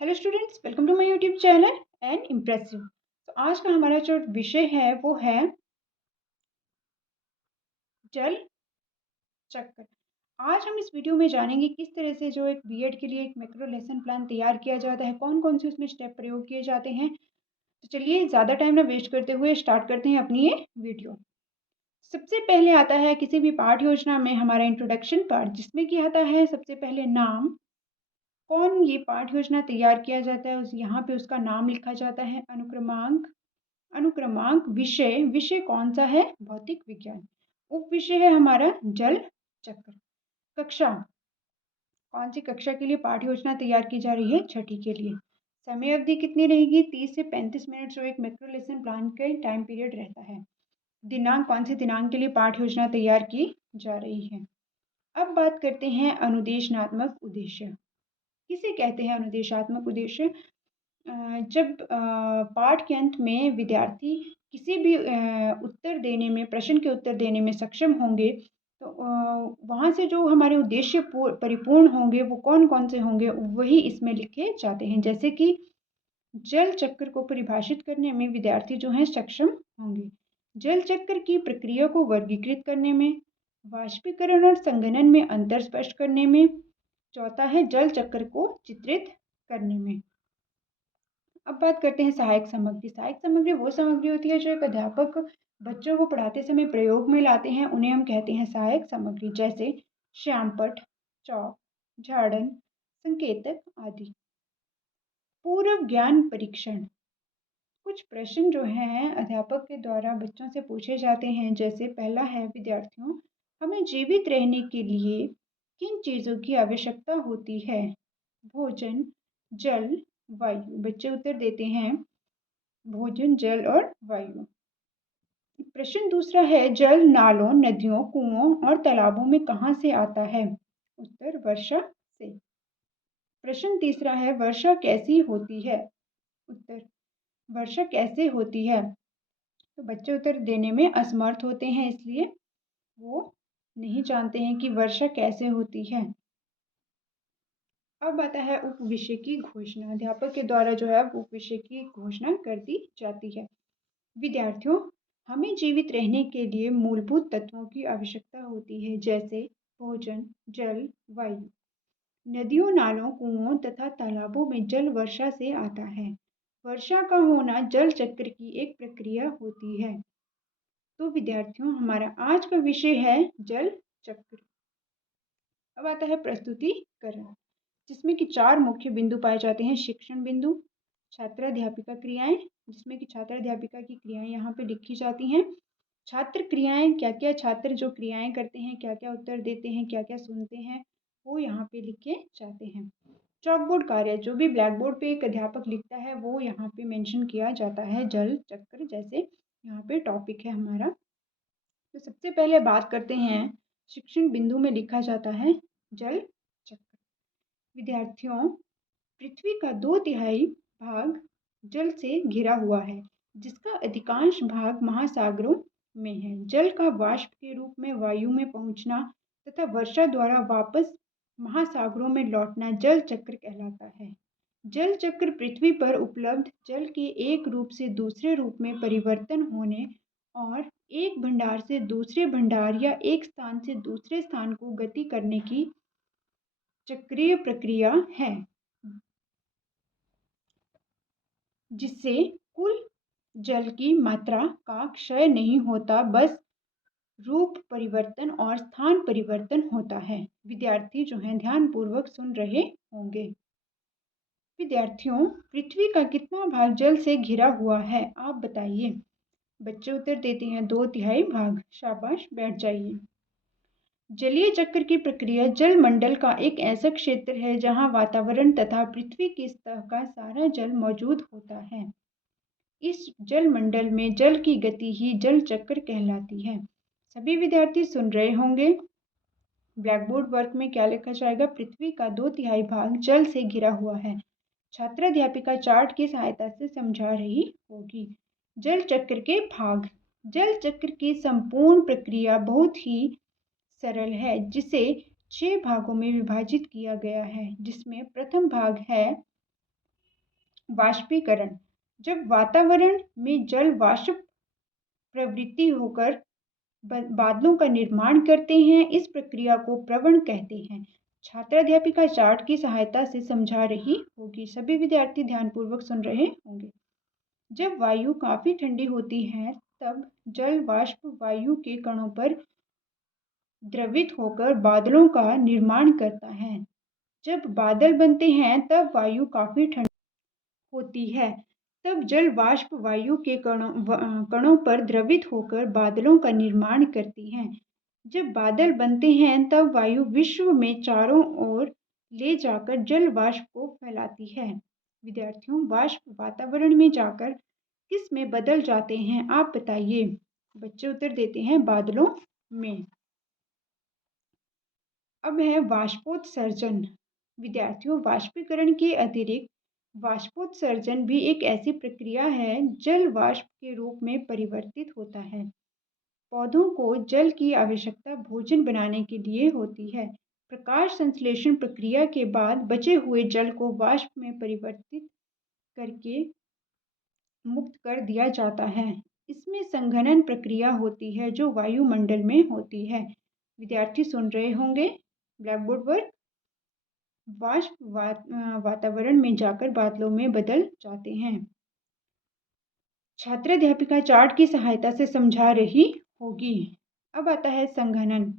Hello students, welcome to my YouTube channel and impressive. तो आज का हमारा जो विषय है वो है जल चक्र। आज हम इस वीडियो में जानेंगे किस तरह से जो एक बीएड के लिए एक मैक्रो लेसन प्लान तैयार किया जाता है, कौन कौन से उसमें स्टेप प्रयोग किए जाते हैं। तो चलिए ज़्यादा टाइम ना वेस्ट करते हुए स्टार्ट करते हैं अपनी ये वीडियो। सबसे पहले आता है किसी भी पाठ योजना में हमारा इंट्रोडक्शन पार्ट, जिसमें कि आता है सबसे पहले नाम, कौन ये पाठ योजना तैयार किया जाता है, उस यहाँ पे उसका नाम लिखा जाता है। अनुक्रमांक, विषय, विषय कौन सा है, भौतिक विज्ञान। उप विषय है हमारा जल चक्र। कक्षा, कौन सी कक्षा के लिए पाठ्य योजना तैयार की जा रही है, छठी के लिए। समय अवधि कितनी रहेगी, 30 से 35 मिनट जो एक मैक्रो लेसन प्लान का टाइम पीरियड रहता है। दिनांक, कौन से दिनांक के लिए पाठ्य योजना तैयार की जा रही है। अब बात करते हैं अनुदेशनात्मक उद्देश्य। किसे कहते हैं अनुदेशात्मक उद्देश्य। जब पाठ के अंत में विद्यार्थी किसी भी उत्तर देने में, प्रश्न के उत्तर देने में सक्षम होंगे, तो वहाँ से जो हमारे उद्देश्य परिपूर्ण होंगे वो कौन कौन से होंगे, वही इसमें लिखे जाते हैं। जैसे कि जल चक्र को परिभाषित करने में विद्यार्थी जो हैं सक्षम होंगे, जल चक्र की प्रक्रिया को वर्गीकृत करने में, वाष्पीकरण और संघनन में अंतर स्पष्ट करने में, चौथा है जल चक्र को चित्रित करने में। अब बात करते हैं सहायक सामग्री। सहायक सामग्री वो सामग्री होती है जो एक अध्यापक बच्चों को पढ़ाते समय प्रयोग में लाते हैं, उन्हें हम कहते हैं सहायक सामग्री। जैसे श्यामपट्ट, चौक, झाड़न, संकेतक आदि। पूर्व ज्ञान परीक्षण, कुछ प्रश्न जो हैं अध्यापक के द्वारा बच्चों से पूछे जाते हैं। जैसे पहला है, विद्यार्थियों, हमें जीवित रहने के लिए किन चीज़ों की आवश्यकता होती है। भोजन, जल, वायु। बच्चे उत्तर देते हैं भोजन, जल और वायु। प्रश्न दूसरा है, जल नालों, नदियों, कुओं और तालाबों में कहाँ से आता है। उत्तर, वर्षा से। प्रश्न तीसरा है, वर्षा कैसी होती है। उत्तर, वर्षा कैसे होती है। तो बच्चे उत्तर देने में असमर्थ होते हैं, इसलिए वो नहीं जानते हैं कि वर्षा कैसे होती है। अब आता है उप विषय की घोषणा। अध्यापक के द्वारा जो है उप विषय की घोषणा कर दी जाती है। विद्यार्थियों, हमें जीवित रहने के लिए मूलभूत तत्वों की आवश्यकता होती है। जैसे भोजन, जल, वायु। नदियों, नालों, कुओं तथा तालाबों में जल वर्षा से आता है। वर्षा का होना जल चक्र की एक प्रक्रिया होती है। तो विद्यार्थियों, हमारा आज का विषय है जल चक्र। अब आता है प्रस्तुतिकरण, जिसमें कि 4 मुख्य बिंदु पाए जाते हैं। शिक्षण बिंदु, छात्र अध्यापिका क्रियाएं, जिसमें कि छात्र अध्यापिका की क्रियाएं यहाँ पे लिखी जाती हैं। छात्र क्रियाएं, क्या क्या छात्र जो क्रियाएं करते हैं, क्या क्या उत्तर देते हैं, क्या क्या सुनते हैं, वो यहाँ पे लिखे जाते हैं। चॉकबोर्ड कार्य, जो भी ब्लैक बोर्ड पे एक अध्यापक लिखता है वो यहाँ पे मेंशन किया जाता है। जल चक्र जैसे यहाँ पे टॉपिक है हमारा। तो सबसे पहले बात करते हैं, शिक्षण बिंदु में लिखा जाता है जल चक्र। विद्यार्थियों, पृथ्वी का 2/3 भाग जल से घिरा हुआ है, जिसका अधिकांश भाग महासागरों में है। जल का वाष्प के रूप में वायु में पहुंचना तथा वर्षा द्वारा वापस महासागरों में लौटना जल चक्र कहलाता है। जल चक्र पृथ्वी पर उपलब्ध जल के एक रूप से दूसरे रूप में परिवर्तन होने और एक भंडार से दूसरे भंडार या एक स्थान से दूसरे स्थान को गति करने की चक्रीय प्रक्रिया है, जिससे कुल जल की मात्रा का क्षय नहीं होता, बस रूप परिवर्तन और स्थान परिवर्तन होता है। विद्यार्थी जो हैं ध्यानपूर्वक सुन रहे होंगे। विद्यार्थियों, पृथ्वी का कितना भाग जल से घिरा हुआ है, आप बताइए। बच्चे उत्तर देते हैं 2/3 भाग। शाबाश, बैठ जाइए। जलीय चक्र की प्रक्रिया जल मंडल का एक ऐसा क्षेत्र है जहां वातावरण तथा पृथ्वी की सतह का सारा जल मौजूद होता है। इस जल मंडल में जल की गति ही जल चक्र कहलाती है। सभी विद्यार्थी सुन रहे होंगे। ब्लैक बोर्ड वर्क में क्या लिखा जाएगा, पृथ्वी का 2/3 भाग जल से घिरा हुआ है। छात्र अध्यापिका चार्ट की सहायता से समझा रही होगी। जल चक्र के भाग, जल चक्र की संपूर्ण प्रक्रिया बहुत ही सरल है, जिसे 6 भागों में विभाजित किया गया है। जिसमें प्रथम भाग है वाष्पीकरण, जब वातावरण में जल वाष्प प्रवृत्ति होकर बादलों का निर्माण करते हैं, इस प्रक्रिया को प्रवण कहते हैं। छात्रा अध्यापिका चार्ट की सहायता से समझा रही होगी। सभी विद्यार्थी ध्यानपूर्वक सुन रहे होंगे। जब वायु काफी ठंडी होती है तब जल वाष्प वायु के कणों पर द्रवित होकर बादलों का निर्माण करता है। जब बादल बनते हैं तब वायु काफी ठंडी होती है, तब जल वाष्प वायु के कणों पर द्रवित होकर बादलों का निर्माण करती हैं। जब बादल बनते हैं तब वायु विश्व में चारों ओर ले जाकर जल वाष्प को फैलाती है। विद्यार्थियों, वाष्प वातावरण में जाकर किस में बदल जाते हैं, आप बताइए। बच्चे उत्तर देते हैं बादलों में। अब है वाष्पोत्सर्जन। विद्यार्थियों, वाष्पीकरण के अतिरिक्त वाष्पोत्सर्जन भी एक ऐसी प्रक्रिया है जल वाष्प के रूप में परिवर्तित होता है। पौधों को जल की आवश्यकता भोजन बनाने के लिए होती है। प्रकाश संश्लेषण प्रक्रिया के बाद बचे हुए जल को वाष्प में परिवर्तित करके मुक्त कर दिया जाता है। इसमें संघनन प्रक्रिया होती है जो वायुमंडल में होती है। विद्यार्थी सुन रहे होंगे ब्लैक बोर्ड पर। वाष्प वातावरण में जाकर बादलों में बदल जाते हैं। छात्र अध्यापिका चार्ट की सहायता से समझा रही होगी। अब आता है संघनन।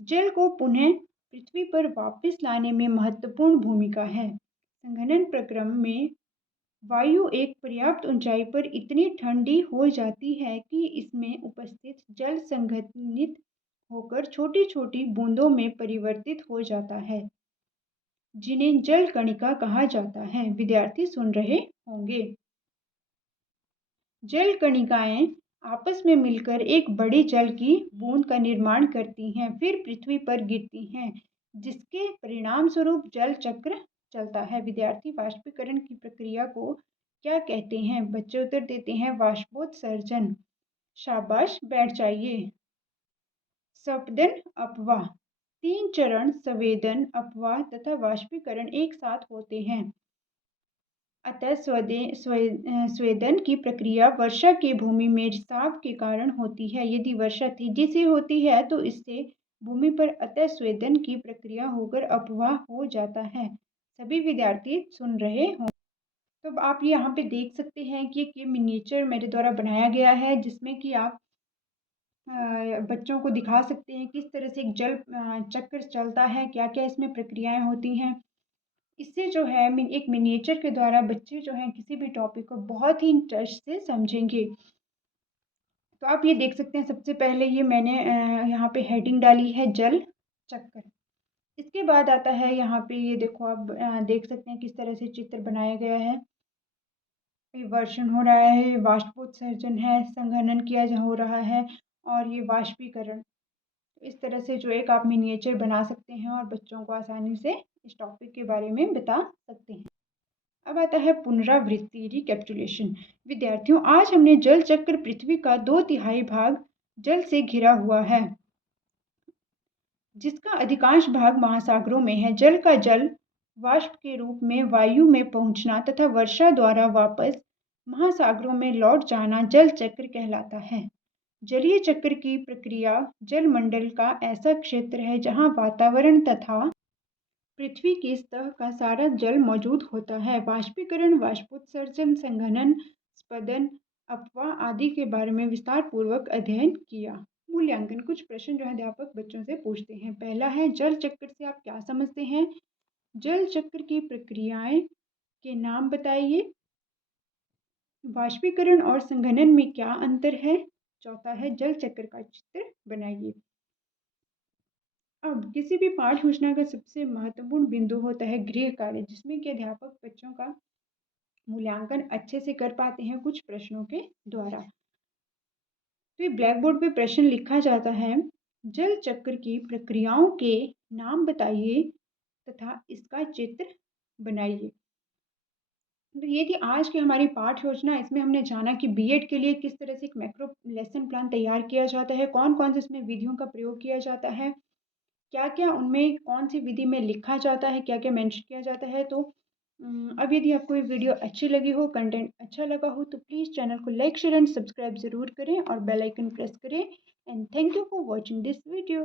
जल को पुनः पृथ्वी पर वापस लाने में महत्वपूर्ण भूमिका है। संघनन प्रक्रम में वायु एक पर्याप्त ऊंचाई पर इतनी ठंडी हो जाती है कि इसमें उपस्थित जल संघनित होकर छोटी छोटी बूंदों में परिवर्तित हो जाता है, जिन्हें जल कणिका कहा जाता है। विद्यार्थी सुन रहे होंगे। जल कणिकाएं आपस में मिलकर एक बड़ी जल की बूंद का निर्माण करती हैं, फिर पृथ्वी पर गिरती हैं, जिसके परिणाम स्वरूप जल चक्र चलता है। विद्यार्थी, वाष्पीकरण की प्रक्रिया को क्या कहते हैं? बच्चे उत्तर देते हैं वाष्पोत्सर्जन। शाबाश, बैठ जाइए। संवेदन अपवाह। 3 चरण संवेदन, अपवाह तथा वाष्पीकरण एक साथ होते हैं। अतः स्वेदन की प्रक्रिया वर्षा के भूमि में रिसाव के कारण होती है। यदि वर्षा तेजी से होती है तो इससे भूमि पर अतः स्वेदन की प्रक्रिया होकर अपवाह हो जाता है। सभी विद्यार्थी सुन रहे हों। तो अब आप यहाँ पे देख सकते हैं कि ये मिनिएचर मेरे द्वारा बनाया गया है, जिसमें कि आप बच्चों को दिखा सकते हैं किस तरह से एक जल चक्र चलता है, क्या क्या इसमें प्रक्रियाएं होती हैं। इससे जो है एक मिनिएचर के द्वारा बच्चे जो हैं किसी भी टॉपिक को बहुत ही इंटरेस्ट से समझेंगे। तो आप ये देख सकते हैं, सबसे पहले ये मैंने यहाँ पे हेडिंग डाली है जल चक्र। इसके बाद आता है यहाँ पे, ये देखो आप देख सकते हैं किस तरह से चित्र बनाया गया है। ये वर्षण हो रहा है, वाष्पोत्सर्जन है, संघनन हो रहा है और ये वाष्पीकरण। इस तरह से जो एक आप मिनिएचर बना सकते हैं और बच्चों को आसानी से इस टॉपिक के बारे में बता सकते हैं। अब आता है पुनरावृत्ति, रिकैपिटुलेशन। विद्यार्थियों, आज हमने जल चक्र पृथ्वी का 2/3 भाग जल से घिरा हुआ है, जिसका अधिकांश भाग महासागरों में है। जल का जल वाष्प के रूप में वायु में पहुंचना तथा वर्षा द्वारा वापस महासागरों में लौट जाना जल चक्र कहलाता है। जलीय चक्र की प्रक्रिया जलमंडल का ऐसा क्षेत्र है जहां वातावरण तथा पृथ्वी की सतह का सारा जल मौजूद होता है। वाष्पीकरण, वाष्पोत्सर्जन, संघनन, स्पंदन, अपवाह आदि के बारे में विस्तार पूर्वक अध्ययन किया। मूल्यांकन। कुछ प्रश्न जो है अध्यापक बच्चों से पूछते हैं। पहला है, जल चक्र से आप क्या समझते हैं? जल चक्र की प्रक्रियाएं के नाम बताइए। वाष्पीकरण और संघनन में क्या अंतर है? चौथा है, जल चक्र का चित्र बनाइए। अब किसी भी पाठ योजना का सबसे महत्वपूर्ण बिंदु होता है गृह कार्य, जिसमें कि अध्यापक बच्चों का मूल्यांकन अच्छे से कर पाते हैं कुछ प्रश्नों के द्वारा। तो ये ब्लैक बोर्ड पे प्रश्न लिखा जाता है, जल चक्र की प्रक्रियाओं के नाम बताइए तथा इसका चित्र बनाइए। तो ये थी आज की हमारी पाठ योजना। इसमें हमने जाना कि बीएड के लिए किस तरह से एक मैक्रो लेसन प्लान तैयार किया जाता है, कौन कौन से इसमें विधियों का प्रयोग किया जाता है, क्या क्या उनमें कौन सी विधि में लिखा जाता है, क्या क्या मेंशन किया जाता है। तो अब यदि आपको ये वीडियो अच्छी लगी हो, कंटेंट अच्छा लगा हो, तो प्लीज़ चैनल को लाइक शेयर एंड सब्सक्राइब ज़रूर करें और बेल आइकन प्रेस करें। And thank you for watching this video.